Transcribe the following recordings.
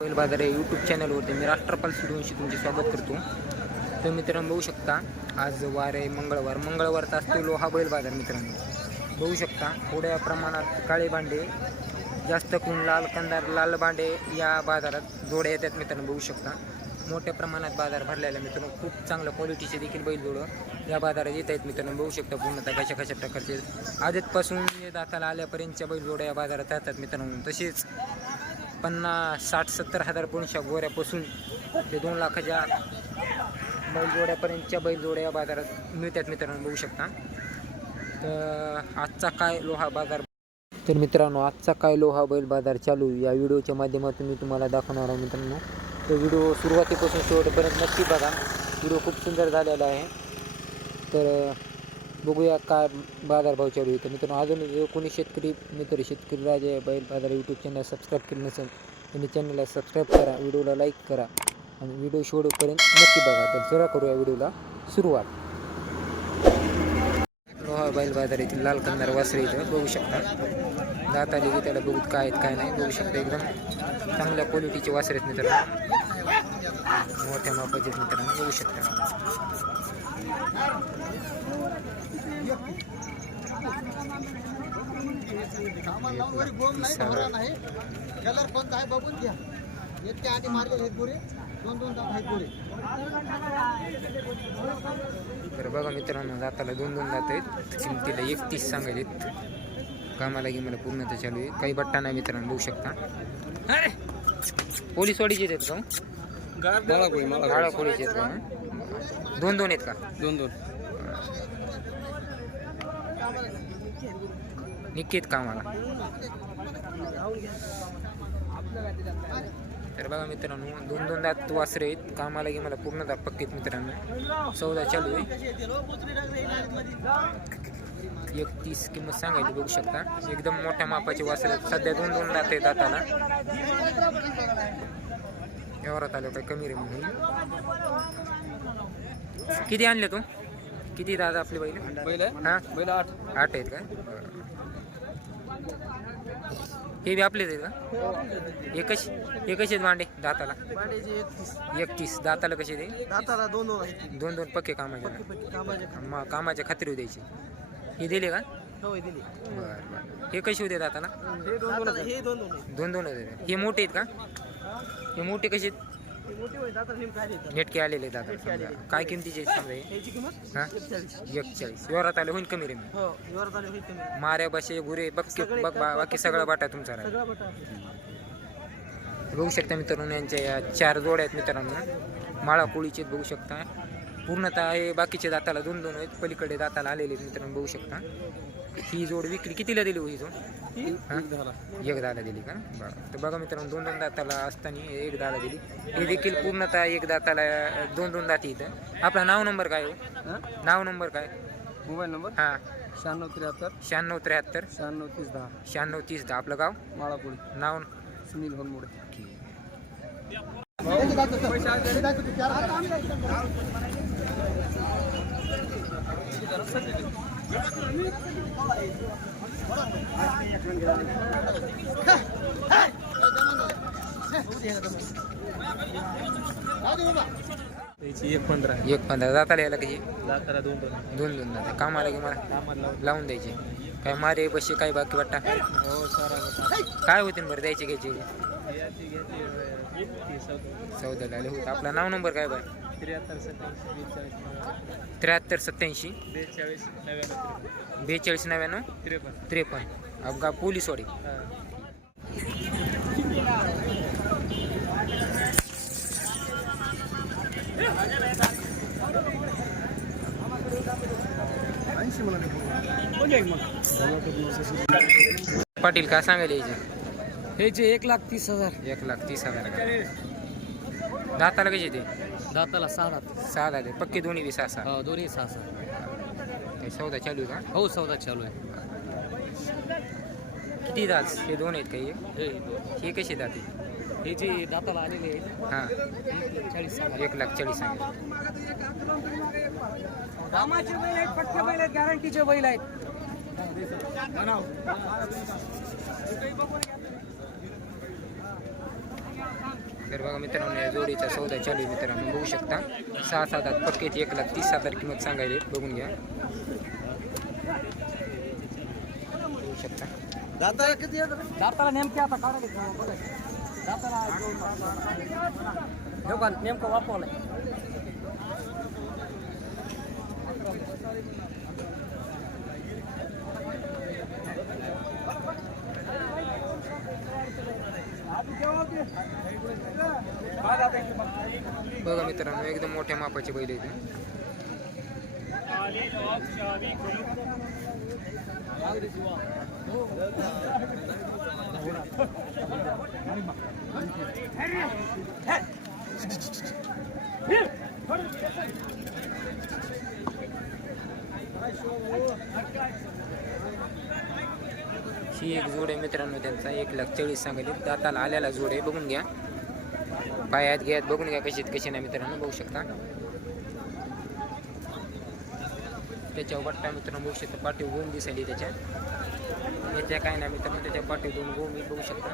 बैल बाजार आहे यूट्यूब चॅनलवरती मी राष्ट्रपाल सूर्यवंशी तुमचे स्वागत करतो। तर मित्रांनो बघू शकता आज वार आहे मंगळवारचा असतो लोहा बैल बाजार। मित्रांनो बघू शकता थोड्या प्रमाणात काळे बांडे जास्त करून लाल कंदार लाल बांडे या बाजारात जोड्या येतात। मित्रांनो बघू शकता मोठ्या प्रमाणात बाजार भरलेला मित्रांनो खूप चांगल्या क्वालिटीचे देखील बैल जोडं या बाजारात येत आहेत। मित्रांनो बघू शकता पूर्णतः कशा प्रकारचे आजपासून दाताला आल्यापर्यंतच्या बैल जोड्या या बाजारात येतात। मित्रांनो तसेच 50-60-70 हजार पोणच्या गोऱ्यापासून ते 2 लाखाच्या बैलजोड्यापर्यंतच्या बैलजोड्या या बाजारात मिळतात। मित्रांनो बघू शकता तर आजचा काय लोहा बाजार तर मित्रांनो आजचा काय लोहा बैल बाजार चालू या व्हिडिओच्या माध्यमातून मी तुम्हाला दाखवणार आहे। मित्रांनो तो व्हिडिओ सुरुवातीपासून शेवटपर्यंत नक्की बघा, व्हिडिओ खूप सुंदर झालेला आहे। तर बघूया काय बाजारभाव चालू आहे। तर मित्रांनो अजून जो कोणी शेतकरी मित्र शेतकरी राजा बैल बाजार यूट्यूब चॅनल सबस्क्राईब केलं नसेल त्यांनी चॅनलला सबस्क्राईब करा, व्हिडिओला लाईक करा आणि व्हिडिओ शेवटपर्यंत नक्की बघा। तर चला करूया व्हिडिओला सुरुवात। लोहा बैल बाजार येथील लाल कंदार वासरे इथं बघू शकता दात आली की त्याला बघूत काय आहेत काय नाही बघू शकता एकदम चांगल्या क्वालिटीचे वासरे आहेत मित्रांनो, मोठ्या मापाचे मित्रांनो बघू शकता। कलर कोणता आहे बघून घ्या। इतके आधी मारले आहेत गोरे, 2-2 दात आहेत गोरे। तर बघा मित्रांनो दाताला 2-2 दात आहेत, किमतीला 31 सांगायचे, कामाला की मला पूर्णतः चालू आहे, काही बट्टा नाही मित्रांनो बघू शकता। पोलीस वाडीचे आहेत का गाळा कोळीचे आहेत का 2-2 आहेत का 2-2 निश्चित कामाला। तर बघा मित्रांनो 2-2 दात वासरे आहेत, कामाला की मला पूर्णतः पक्केत मित्रांनो, सौदा चालू आहे। 31 किंमत सांगायची बघू शकता, एकदम मोठ्या मापाचे वासरे सध्या 2-2 दात आहेत दाताला। व्यवहारात आलो काही कमी रे म्हणून किती आणले तू किती दादा आपले बैल हां बैल 8 आहेत का हे बी आपलेच आहेत का एकच आहेत भांडे दाताला 31 दाताला कसे ते दाताला 2-2 पक्के कामाच्या खात्री द्यायची हे दिले का हो दिली बरं हे कसे होते दाताला हे 2-2 हे मोठे आहेत का हे मोठे कसे आहेत मोठी होय दाता नेम काय देतात नेटके आलेले दादा काय किमतीचे समजा याची किंमत हां 41 व्यवहारात आले होईल कमी रे हो व्यवहारात आले होईल कमी माऱ्या बसे गुरे बक्के बाकी सगळा बाटा तुमचा सगळा बटा बघू शकता मित्रांनो यांच्या या 4 जोड्या आहेत मित्रांनो, माळा कोळीचे बघू शकता पूर्णतः हे बाकीचे दाताला 2-2 आहेत, पलीकडे दाताला आलेले आहेत मित्रांनो बघू शकता। ही जोड विक्री कितीला दिली हो ही जोड एक दाला दिली का बरं। तर बघा मित्रांनो 2-2 दाताला असताना एक दाला दिली, हे देखील पूर्णतः एक दाताला 2-2 दाती इथं। आपला नाव नंबर काय हो नाव नंबर काय मोबाईल नंबर हां 9673 9673 आपलं गाव माळापुरी नाव सुनील होनमोडे। एक 15 दाताला यायला कशी दाताला 2-2 दाता कामाला की मला लावून द्यायचे काय मारे बसे काय बाकी वाटता काय होते बरं द्यायचे घ्यायचे सौदा आले होत। आपला नाव नंबर काय बाय 7387 4299 53 अपघा पोलीसवाडी। पाटील काय सांगायला यायचे 1,30,000 1,30,000 का दाताला कसे ते दाताला 6 दाते पक्के दोन्ही बी 6 हो दोन्ही 6 ते सौदा चालू आहे का हो सौदा चालू आहे। किती दात हे 2 आहेत काही हे कसे दाते हे जे दाताला आलेले आहेत हां 40 1,40,000 कामाचे बैल आहेत, पक्के बैल आहेत, गॅरंटीचे बैल आहेत। तर बघा मित्रांनो या जोडीचा सौदा चालू आहे मित्रांनो बघू शकता 6-7 दात पक्के 1,30,000 किंमत सांगायले बघून घ्या बघू शकता दाताला किती येत दाताला नेमके आता काढा दाताला नेमकं वापरलंय बघा मित्रांनो एकदम मोठ्या मापाची बैल आहे ती ही एक जोड आहे मित्रांनो त्यांचा 1,40,000 सांगितले दाताला आल्याला जोड आहे बघून घ्या पायात घ्यात बघून घ्या कशी नाही मित्रांनो बघू शकता त्याच्या वाटता मित्रांनो बघू शकता पाठीव गोम दिसायली त्याच्या याच्या काय नाही मित्रांनो त्याच्या पाठीव दोन गोम बघू शकता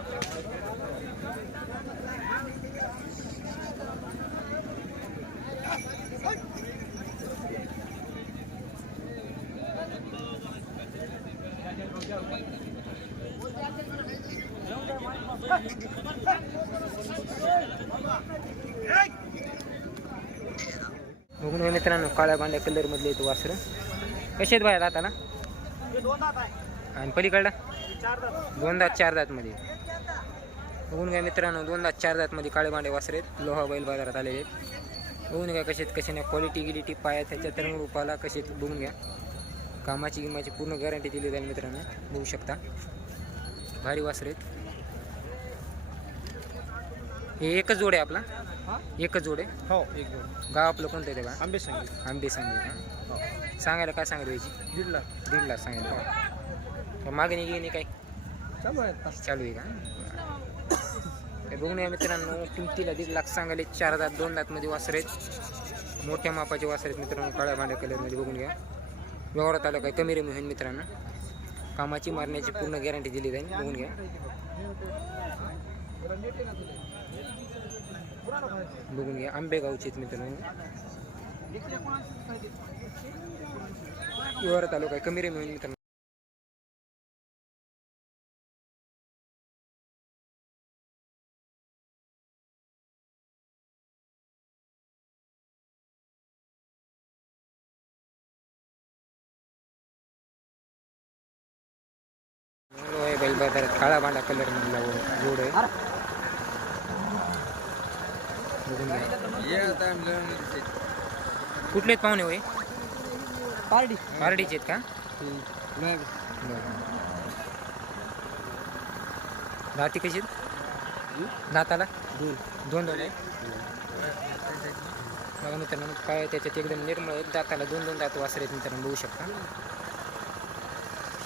बघून घ्या मित्रांनो काळ्या भांड्या कलर मधले येतो वासर कसे आहेत बाहेर आता ना आणि पलीकडला 2 दात 4 दात मध्ये बघून घ्या मित्रांनो 2 दात 4 दात मध्ये काळे भांडे वासर आहेत लोहा बैल बाजारात आलेले आहेत बघून घ्या कसे नाही क्वालिटी गिलिटी पाया त्याच्या तरुण रूपाला कसे बघून घ्या कामाची गिमाची पूर्ण गॅरंटी दिली जाईल मित्रांनो बघू शकता भारी वासर आहेत हे एकच जोड आहे आपला एकच जोड आहे हो एक दोन गाव आपलं कोणतं आहे आंबे सांगितले आंबे सांगितलं सांगायला काय सांगितलं याची 1,50,000 1,50,000 सांगितलं मागणी घेणे काय चालू आहे चालू आहे का हे बघून या मित्रांनो किमतीला 1,50,000 सांगायले 4 दात 2 दात मध्ये वासर आहेत मोठ्या मापाचे वासर आहेत मित्रांनो काळ्या भांड्या कलरमध्ये बघून घ्या व्यवहारात आलं काय कमी रेमी होईल मित्रांनो कामाची मारण्याची पूर्ण गॅरंटी दिली जाईल बघून घ्या बघून घ्या आंबेगावचे आहेत मित्रांनो व्यवहारात आलो काय कमी रेमी होईल मित्रांनो बैल बाजारात काळा भांडा कलर मधला जोड आहे बघून घ्या कुठलेच पाहुणे होय पार्टी पारडीचे आहेत का नाही बरं दाती कशी आहेत? दाताला दोन आहे बघा मित्रांनो काय त्याच्यात एकदम निर्मळ आहेत दाताला 2 दात वासर आहेत मित्रांनो बघू शकता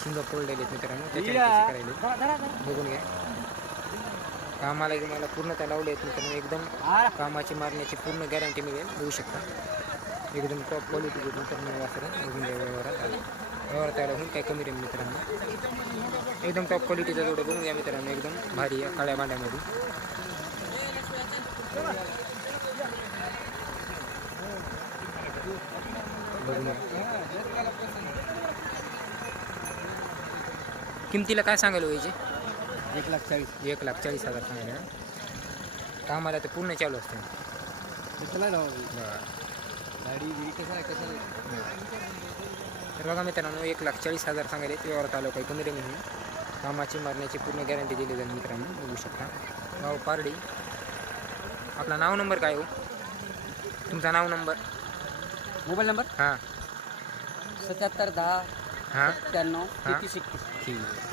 शिंग फोल्डेले आहेत मित्रांनो त्याच्यावर करायले बघून घ्या कामाला मला पूर्णतः लावले आहेत मित्रांनो एकदम कामाची मारण्याची पूर्ण गॅरंटी मिळेल बघू शकता एकदम टॉप क्वालिटी मित्रांनो वासर बघून घ्या व्यवहारात आला होऊन काय कमी रेम मित्रांनो एकदम टॉप क्वालिटीचा जोड बघून घ्या मित्रांनो एकदम भारी आहे काळ्या भांड्यामध्ये बघून घ्या किमतीला काय सांगायला व्हायचे 1,40,000 सांगायला कामाला तर पूर्ण चालू असते गाडी कसं आहे तर बघा मित्रांनो 1,40,000 सांगायला व्यवहारात आलो काही कमी रेमी म्हणून कामाची मारण्याची पूर्ण गॅरंटी दिली जाईल मित्रांनो बघू शकता गाव पारडी आपला नाव नंबर काय हो तुमचा नाव नंबर मोबाईल नंबर हां 7710 हां 97 हां 33 ठीक आहे